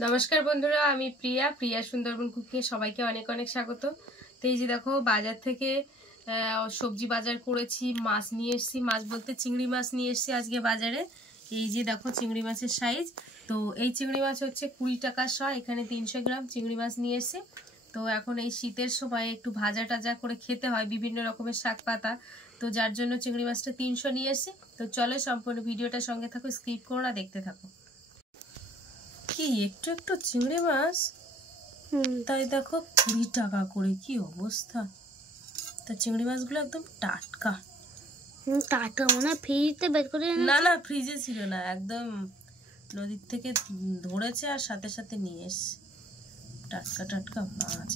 नमस्कार बंधुरा आमी प्रिया प्रिया सुंदरबन कुकिंग सबाइके अनेक अनेक स्वागत। तो ये देखो बाजार थेके सब्जी बाजार करेছি माछ নিয়ে এসেছি মাছ বলতে চিংড়ি মাছ নিয়ে এসেছি আজকে বাজারে। এই যে দেখো চিংড়ি মাছের সাইজ। তো এই চিংড়ি মাছ হচ্ছে 20 টাকা শ, এখানে 300 গ্রাম চিংড়ি মাছ নিয়ে এসেছি। তো এখন এই শীতের সময় একটু ভাজা টাজা করে খেতে হয় বিভিন্ন রকমের শাক পাতা, তো যার জন্য চিংড়ি মাছটা 300 নিয়ে এসেছি। তো চলো সম্পূর্ণ ভিডিওটার সঙ্গে থাকো, স্কিপ করো না, দেখতে থাকো। কি একটু একটু চিংড়ি মাছ, তাই দেখো 20 টাকা করে, কি অবস্থা। তা চিংড়ি মাছগুলো একদম টাটকা টাটকা, মানে ফ্রিজে বের করে না না ফ্রিজে ছিল না, একদম নদীর থেকে ধরেছে আর সাথে সাথে নিয়ে এসেছে। টাটকা টাটকা মাছ।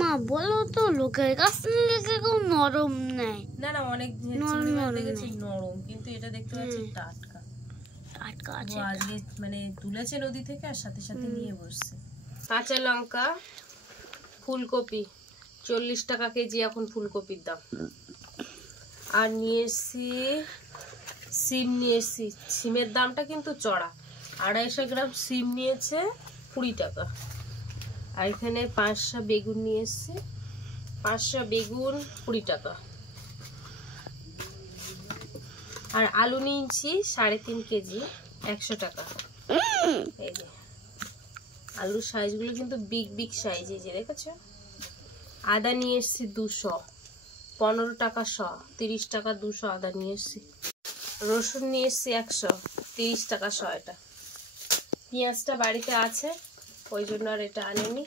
মা বলো তো লোকের কাছ থেকে কেউ নরম নেই? না না অনেক চিংড়ি মাছ দেখেছি নরম, কিন্তু এটা দেখতে পাচ্ছি টাটকা টাটকা আছে। আজকে মানে তুলেছে নদী থেকে আর সাথে সাথে নিয়ে বসছে। কাঁচা লঙ্কা, ফুলকপি 40 টাকা কেজি এখন ফুলকপির দাম। আর নিয়ে এসছি সিম, নিয়ে এসছি সিমের দামটা কিন্তু চড়া। 250 গ্রাম সিম নিয়েছে 20 টাকা। আর এখানে 500 বেগুন নিয়ে এসছি, 500 বেগুন 20 টাকা। আর আলু নিয়েছি 3.5 কেজি 100 টাকা। এই যে আলুর সাইজগুলো কিন্তু বিগ বিগ সাইজ, এই যে দেখেছো। আদা নিয়ে এসছি 200, 15 টাকা শ, 30 টাকা 200 আদা নিয়ে এসছি। রসুন নিয়ে এসছি 100, 30 টাকা শ। এটা পেঁয়াজটা বাড়িতে আছে ওই জন্য আর এটা আনিনি।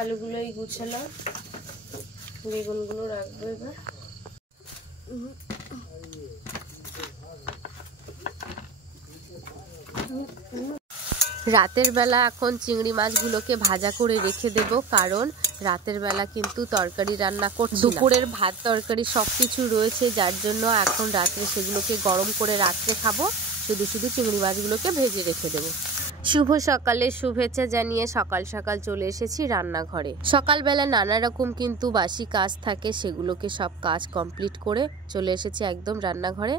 আলুগুলোই গুছালাম, বেগুনগুলো রাখবো এবার। রাতের বেলা এখন চিংড়ি মাছগুলোকে ভাজা করে রেখে দেব, কারণ রাতের বেলা কিন্তু তরকারি রান্না করছি, দুপুরের ভাত তরকারি সবকিছু রয়েছে, যার জন্য এখন রাত্রে সেগুলোকে গরম করে রাত্রে খাবো। শুধু শুধু চিংড়ি মাছগুলোকে ভেজে রেখে দেবো। শুভ সকালে শুভেচ্ছা জানিয়ে সকাল সকাল চলে এসেছি রান্নাঘরে। সকালবেলা নানা রকম কিন্তু বাসি কাজ থাকে, সেগুলোকে সব কাজ কমপ্লিট করে চলে এসেছি একদম রান্নাঘরে।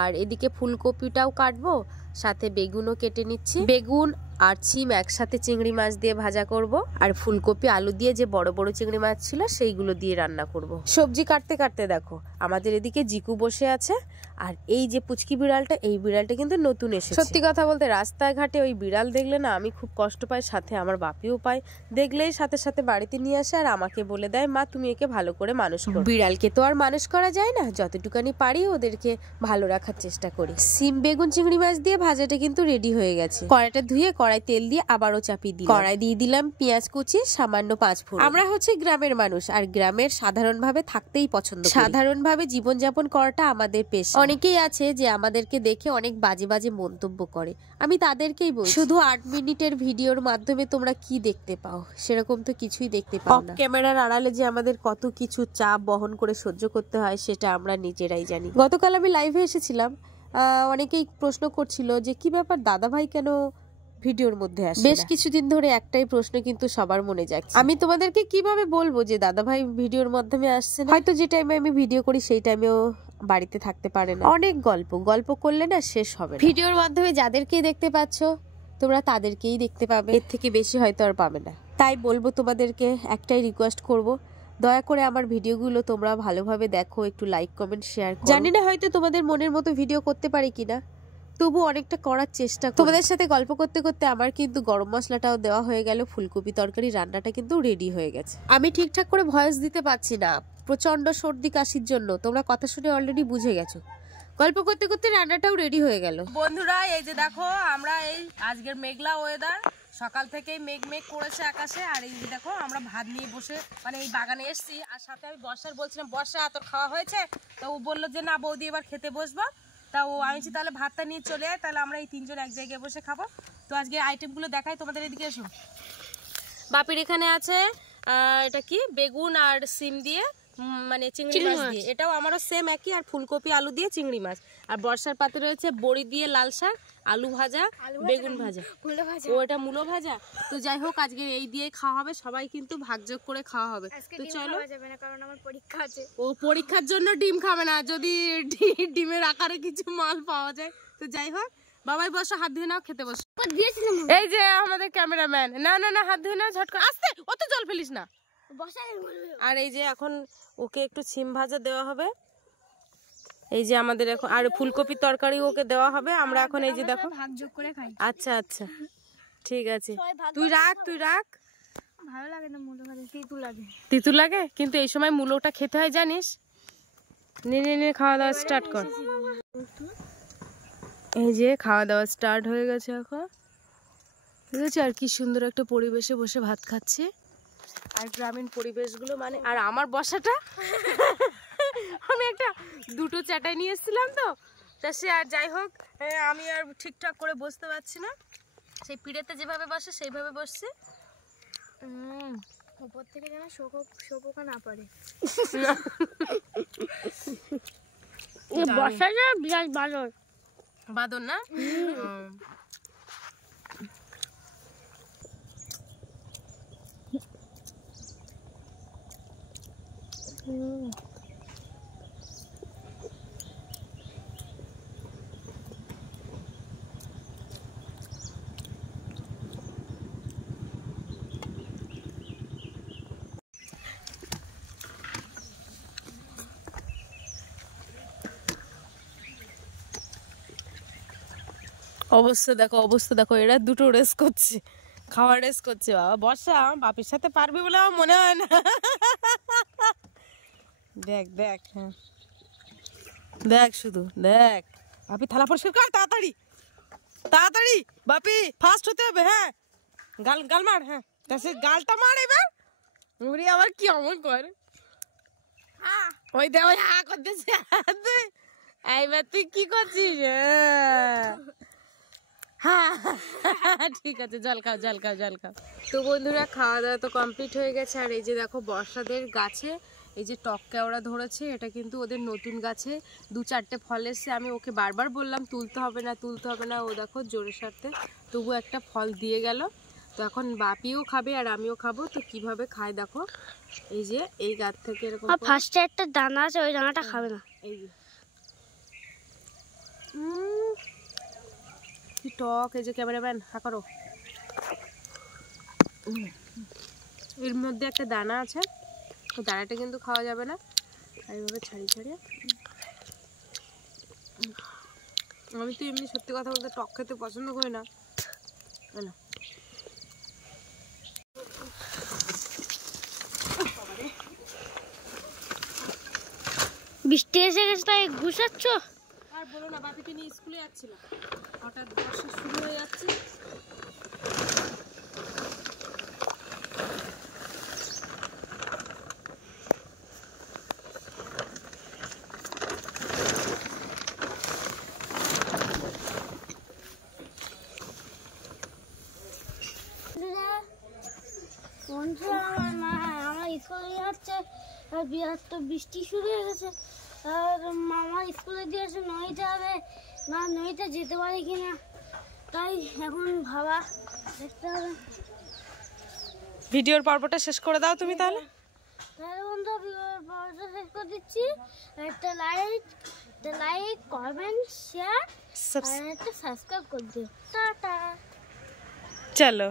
আর এদিকে ফুলকপিটাও কাটবো, সাথে বেগুনও কেটে নিচ্ছি। বেগুন আর সিম একসাথে চিংড়ি মাছ দিয়ে ভাজা করব, আর ফুলকপি আলু দিয়ে যে বড় বড় চিংড়ি মাছ ছিল সেইগুলো দিয়ে রান্না করব। সবজি কাটতে কাটতে দেখো আমাদের এদিকে জিকু বসে আছে, আর এই যে পুচকি বিড়ালটা, এই বিড়ালটা কিন্তু নতুন এসেছে। সত্যি কথা বলতে রাস্তাঘাটে ওই বিড়াল দেখলে না আমি খুব কষ্ট পাই, সাথে আমার বাপিও পায়। দেখলেই সাথে সাথে বাড়িতে নিয়ে আসে আর আমাকে বলে দেয়, মা তুমি একে ভালো করে মানুষ করো। বিড়ালকে তো আর মানুষ করা যায় না, যতটুকানি পারি ওদেরকে ভালো রাখার চেষ্টা করি। সিম বেগুন চিংড়ি মাছ দিয়ে ভাজাটা কিন্তু রেডি হয়ে গেছে। কড়াইটা ধুয়ে কড়াই তেল দিয়ে আবারও চাপিয়ে দিই। কড়াই দিয়ে দিলাম পেঁয়াজ কুচি, সামান্য 5 ফোড়ন। আমরা হচ্ছে গ্রামের মানুষ, আর গ্রামের সাধারণভাবে থাকতেই পছন্দ করি। সাধারণভাবে জীবনযাপন করাটা আমাদের পেশা। অনেকেই আছে যে আমাদেরকে দেখে অনেক বাজে বাজে মন্তব্য করে, আমি তাদেরকেই বলি শুধু 8 মিনিটের ভিডিওর মাধ্যমে তোমরা কি দেখতে পাও, সেরকম তো কিছুই দেখতে পাও না। ক্যামেরার আড়ালে যে আমাদের কত কিছু চাপ বহন করে সহ্য করতে হয় সেটা আমরা নিজেরাই জানি। গতকাল আমি লাইভে এসেছিলাম, অনেকেই প্রশ্ন করছিল যে কি ব্যাপার দাদা ভাই কেন ভিডিওর মধ্যে আসে। বেশ কিছুদিন ধরে একটাই প্রশ্ন কিন্তু সবার মনে যাচ্ছে, আমি তোমাদেরকে কিভাবে বলবো যে দাদা ভাই ভিডিওর মাধ্যমে আসছে না। হয়তো যে টাইমে আমি ভিডিও করি সেই টাইমেও বাড়িতে থাকতে পারে না। অনেক গল্প করলে না শেষ হবে না। ভিডিওর মাধ্যমে যাদেরকেই দেখতে পাচ্ছ তোমরা তাদেরকেই দেখতে পাবে, এর থেকে বেশি হয়তো আর পাবে না। তাই বলবো তোমাদেরকে একটাই রিকোয়েস্ট করব, দয়া করে আমার ভিডিওগুলো তোমরা ভালোভাবে দেখো, একটু লাইক কমেন্ট শেয়ার করো। জানি না হয়তো তোমাদের মনের মতো ভিডিও করতে পারি কিনা, তবু অনেকটা করার চেষ্টা করি। তোমাদের সাথে গল্প করতে করতে আমার কিন্তু গরম মশলাটাও দেওয়া হয়ে গেল, ফুলকপি তরকারি রান্নাটা কিন্তু রেডি হয়ে গেছে। আমি ঠিকঠাক করে ভয়েস দিতে পারছি না, প্রচন্ড সর্দি কাশির জন্য, তোমরা কথা শুনে অলরেডি বুঝে গেছো। গল্প করতে করতে রান্নাটাও রেডি হয়ে গেল। বন্ধুরা এই যে দেখো আমরা এই আজকের মেঘলা ওয়েদার, সকাল থেকেই মেঘ মেঘ করেছে আকাশে। আর এই যে দেখো আমরা ভাত নিয়ে বসে মানে এই বাগানে এসেছি, আর সাথে আমি বর্ষার বলছিলাম বর্ষা তোর খাওয়া হয়েছে, তো ও বললো যে না বৌদি এবার খেতে বসবো। তা ও আনছি তাহলে ভাতটা নিয়ে চলে আয়, তাহলে আমরা এই 3 জন এক জায়গায় বসে খাবো। তো আজকে আইটেমগুলো দেখাই তোমাদের, এদিকে এসো। বাপির এখানে আছে এটা কি বেগুন আর সিম দিয়ে মানে চিংড়ি মাছ দিয়ে, এটাও আমারও সেম একই, আর ফুলকপি আলু দিয়ে চিংড়ি মাছ। আর বর্ষার পাতে রয়েছে বড়ি দিয়ে লাল শাক, আলু ভাজা, বেগুন ভাজা, ও এটা মূলো ভাজা। তো যাই হোক আজকে এই দিয়ে খাওয়া হবে, সবাই কিন্তু ভাগযোগ করে খাওয়া হবে। তো চলো, কারণ আমার পরীক্ষা আছে। ও পরীক্ষার জন্য ডিম খাবে না, যদি ডিমের আকারে কিছু মাল পাওয়া যায়। তো যাই হোক বাবাই বসো, হাত ধুয়ে নাও, খেতে বসো। এই যে আমাদের ক্যামেরাম্যান, না না না হাত ধুয়ে নাও, ঝট করে, আস্তে, অত জল ফেলিস না। আর এই যে এখন ওকে একটু সিম ভাজা দেওয়া হবে, এই যে আমাদের এখন, আর ফুলকপির তরকারি ওকে দেওয়া হবে। আমরা এখন এই যে দেখো ভাগযোগ করে খাই। আচ্ছা আচ্ছা ঠিক আছে, তুই রাখ তুই রাখ। ভালো লাগে না মূলো ভাজা, তিতু লাগে। তিতু লাগে, কিন্তু এই সময় মূলোটা খেতে হয় জানিস। নে নে নে, খাওয়া দাওয়া স্টার্ট কর। এই যে খাওয়া দাওয়া স্টার্ট হয়ে গেছে এখন, ঠিক আছে। আর কি সুন্দর একটা পরিবেশে বসে ভাত খাচ্ছে, আর গ্রামীণ পরিবেশগুলো মানে। আর আমার বসাটা আমি একটা দুটো চাটাই নিয়ে এসেছিলাম, তো তা সে আর যাই হোক আমি আর ঠিকঠাক করে বসতে পারছি না, সেই পিড়েতে যেভাবে বসে সেইভাবে বসছে। উপর থেকে যেন শোকোকা না পারে। বর্ষাটা বিরাট বাদর বাদর না। অবস্থা দেখো, অবস্থা দেখো, এরা দুটো রেস করছে, খাওয়ার রেস করছে। বাবা বর্ষা বাপির সাথে পারবি বলে আমার মনে হয় না। দেখ দেখ, হ্যাঁ দেখ, শুধু দেখ। বাপি থালা পরিষ্কার কর তাড়াতাড়ি, তাড়াতাড়ি বাপি, ফাস্ট হতে হবে। হ্যাঁ গাল গাল মার, হ্যাঁ সে গালটা মার এবার। উড়ি আবার কি অমন কর, ওই দে, ওই হা করতেছে। এইবার তুই কি করছিস? হ্যাঁ ঠিক আছে, জল খাও জল খাও জল খাও। তো বন্ধুরা খাওয়া দাওয়া তো কমপ্লিট হয়ে গেছে। আর এই যে দেখো বর্ষাদের গাছে এই যে টক কেওড়া ধরেছে, এটা কিন্তু ওদের নতুন গাছে 2-4টে ফল এসছে। আমি ওকে বারবার বললাম তুলতে হবে না তুলতে হবে না, ও দেখো জোরে সাথে তবু একটা ফল দিয়ে গেল। তো এখন বাপিও খাবে আর আমিও খাবো। তো কিভাবে খায় দেখো, এই যে এই গাছ থেকে এরকম ফার্স্টে একটা দানা আছে, ওই দানাটা খাবে না। এই যে কি টক, এই যে ক্যামেরাম্যান হা করো, এর মধ্যে একটা দানা আছে, তো দানাটা কিন্তু খাওয়া যাবে না। আর এইভাবে ছাড়িয়ে ছাড়িয়ে, আমি তো এমনি সত্যি কথা বলতে টক খেতে পছন্দ করি না। বৃষ্টি এসে গেছে তাই গুছাচ্ছ? আর বলো না, বাপিকে নিয়ে স্কুলে যাচ্ছিলাম, হঠাৎ বর্ষা শুরু হয়ে যাচ্ছে। আমার স্কুলে যাচ্ছে, আর বিরাট তো বৃষ্টি শুরু হয়ে গেছে। আর মামা স্কুলে দিয়েছে নদীতে যাবে, না নদীতে যেতে পারে কিনা, তাই এখন ভাবা দেখতে হবে। ভিডিওর পর্বটা শেষ করে দাও তুমি তাহলে। তাহলে বন্ধু পর্বটা শেষ করে দিচ্ছি। একটা লাইক কমেন্ট শেয়ার আর একটা সাবস্ক্রাইব করে দিও। টাটা। চলো।